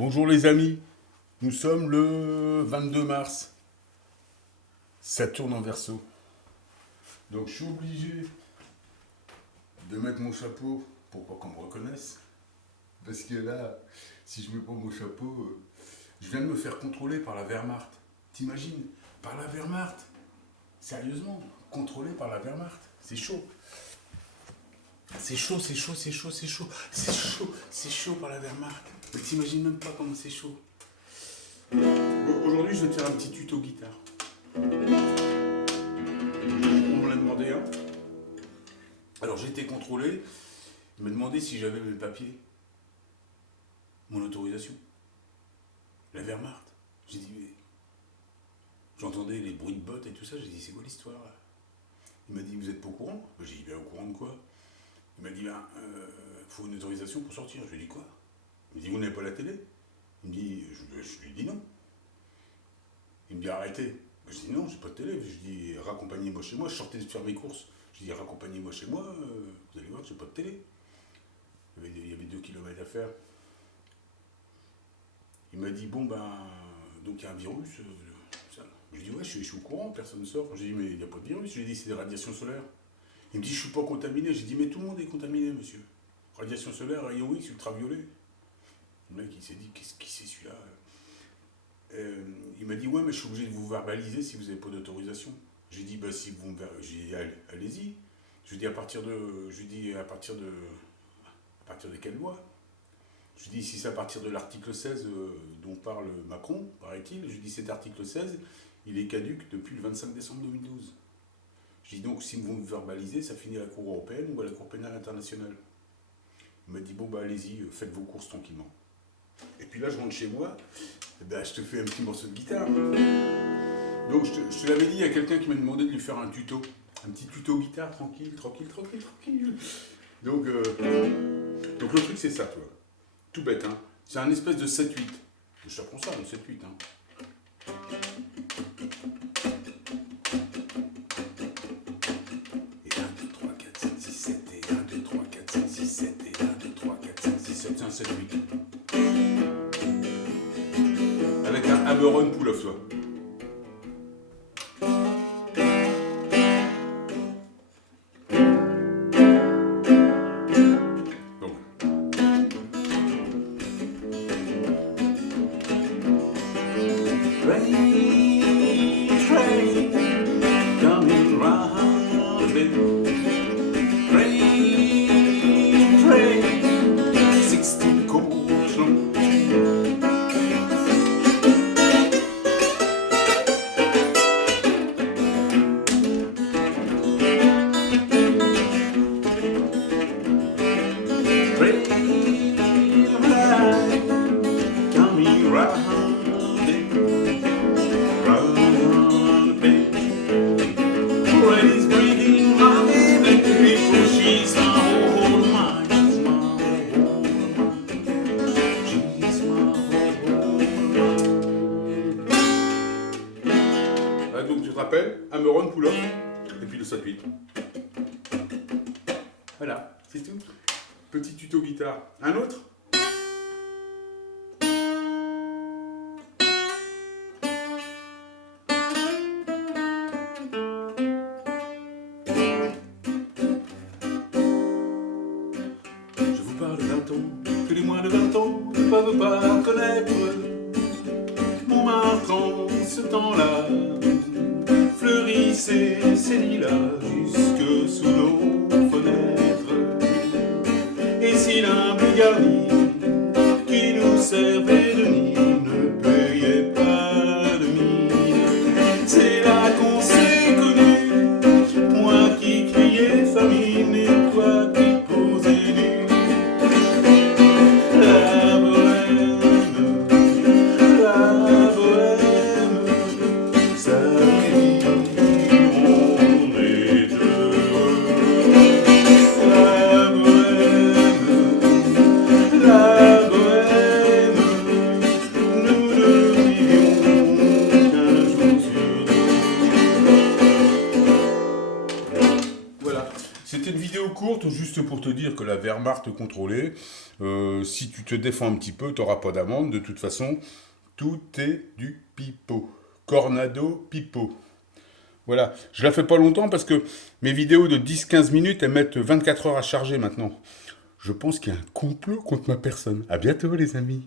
Bonjour les amis, nous sommes le 22 mars, Saturne en Verseau. Donc je suis obligé de mettre mon chapeau pour pas qu'on me reconnaisse. Parce que là, si je mets pas mon chapeau, je viens de me faire contrôler par la Wehrmacht. T'imagines? Par la Wehrmacht. Sérieusement, contrôlé par la Wehrmacht. C'est chaud. C'est chaud, c'est chaud, c'est chaud, c'est chaud. C'est chaud, c'est chaud par la Wehrmacht. Mais t'imagines même pas comment c'est chaud. Bon, aujourd'hui, je vais te faire un petit tuto guitare. On me l'a demandé un. Alors, j'ai été contrôlé. Il m'a demandé si j'avais mes papiers. Mon autorisation. La Wehrmacht. J'ai dit, mais... J'entendais les bruits de bottes et tout ça. J'ai dit, c'est quoi l'histoire là? Il m'a dit, vous êtes pas au courant? J'ai dit, bien au courant de quoi? Il m'a dit, ben, faut une autorisation pour sortir. Je lui ai dit, quoi? Il me dit, vous n'avez pas la télé? Il me dit, je lui dis non. Il me dit, arrêtez. Je dis, non, j'ai pas de télé. Je dis, raccompagnez-moi chez moi. Je sortais de faire mes courses. Je dis, raccompagnez-moi chez moi, vous allez voir que j'ai pas de télé. Il y avait 2 kilomètres à faire. Il m'a dit, bon ben, donc il y a un virus. Ça. Je lui ai dit, ouais, je suis au courant, personne ne sort. J'ai dit, mais il n'y a pas de virus. Je lui ai dit, c'est des radiations solaires. Il me dit, je suis pas contaminé. J'ai dit, mais tout le monde est contaminé, monsieur. Radiation solaire, rayon X, ultraviolet. Le mec, il s'est dit, qu'est-ce qui c'est celui-là? Il m'a dit, ouais, mais je suis obligé de vous verbaliser si vous n'avez pas d'autorisation. J'ai dit, bah si vous me j'ai dit, allez-y. Je lui ai dit, à partir de quelle loi? Je lui ai dit, si c'est à partir de l'article 16 dont parle Macron, paraît-il. Je lui ai dit, cet article 16, il est caduc depuis le 25 décembre 2012. Je lui ai dit, donc si vous me verbalisez, ça finit à la Cour européenne ou à la Cour pénale internationale. Il m'a dit, bon, bah allez-y, faites vos courses tranquillement. Et puis là, je rentre chez moi, et ben, je te fais un petit morceau de guitare. Donc, je te l'avais dit, il y a quelqu'un qui m'a demandé de lui faire un tuto. Un petit tuto guitare, tranquille, tranquille, tranquille, tranquille. Donc le truc, c'est ça, toi. Tout bête, hein. C'est un espèce de 7-8. Je t'apprends ça, le 7-8, hein. Et 1, 2, 3, 4, 5, 6, 7, et 1, 2, 3, 4, 5, 6, 7, et 1, 2, 3, 4, 5, 6, 7, c'est un 7-8. Avec un hammer-on pull-off, toi. Donc. Rain, train, coming round it. Rain, train, 16 course long. Donc tu te rappelles, hammer-on, pull-off, et puis le 7-8. Voilà, c'est tout. Petit tuto guitare. Un autre? Je vous parle d'un ton que les moins de 20 ans ne peuvent pas connaître. Mon marteau, ce temps-là, fleurissait ses lilas jusque sous nos fenêtres. Et si l'un garni qui nous servait de nid ne payait pas de mine, c'est là qu'on s'est connus, moi qui criais famine et toi qui posais nu. La bohème, ça vit, on est heureux. La bohème, juste pour te dire que la Wehrmacht contrôlée, si tu te défends un petit peu, tu n'auras pas d'amende. De toute façon, tout est du pipeau. Cornado pipeau. Voilà, je la fais pas longtemps parce que mes vidéos de 10-15 minutes, elles mettent 24 heures à charger maintenant. Je pense qu'il y a un complot contre ma personne. À bientôt les amis.